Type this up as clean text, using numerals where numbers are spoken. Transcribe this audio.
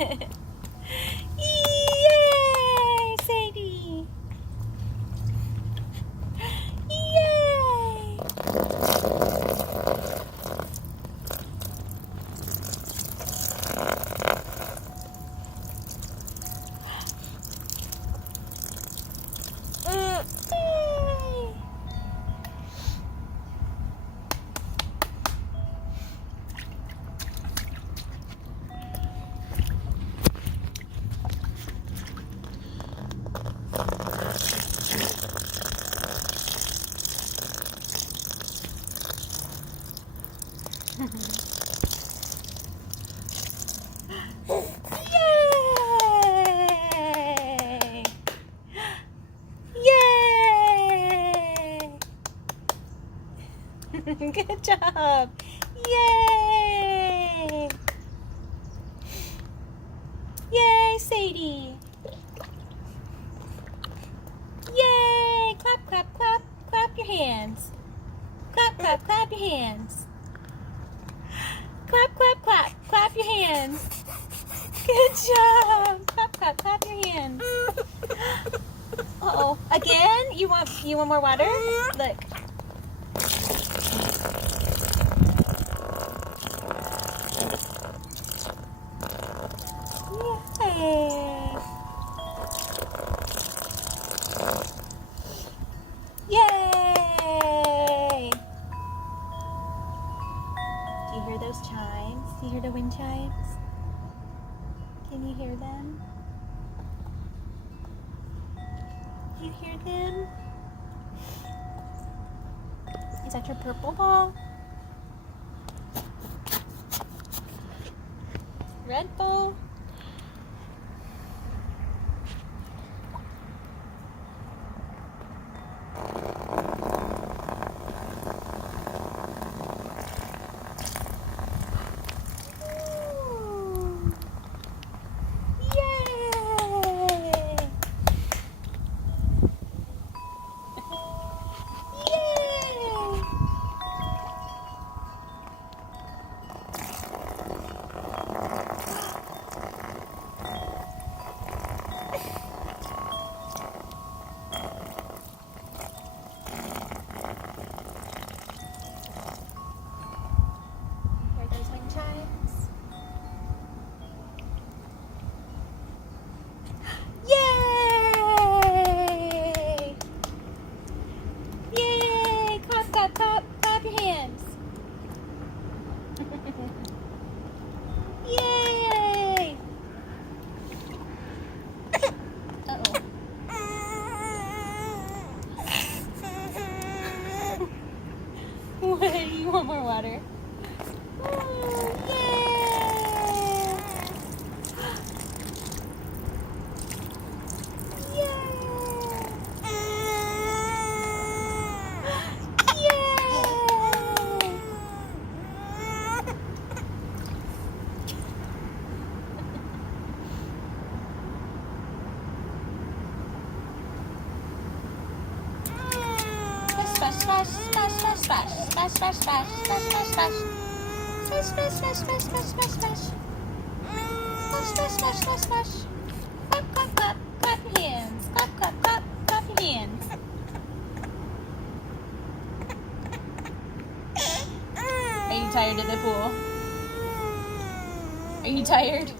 Yay, Sadie! Yay! Yay! Yay! Good job! Yay! Yay, Sadie! Yay! Clap, clap, clap, clap your hands. Clap, clap, clap your hands. Clap, clap, clap, clap your hands. Good job! Clap, clap, clap your hands. Uh-oh. Again? You want more water? Look. Yay! Yay! Do you hear those chimes? Do you hear the wind chimes? Can you hear them? Do you hear them? Is that your purple ball? Red ball? Yay! Uh-oh. What? You want more water? Oh, yay! Splash, splash, splash, splash, splash, splash, splash, splash, splash, splash, splash. Splash, splash, splash, splash, splash, splash, splash. Splash, splash, splash, splash, splash. Clap, clap, clap, clap your hands. Clap, clap, clap, clap your hands. Are you tired of the pool? Are you tired?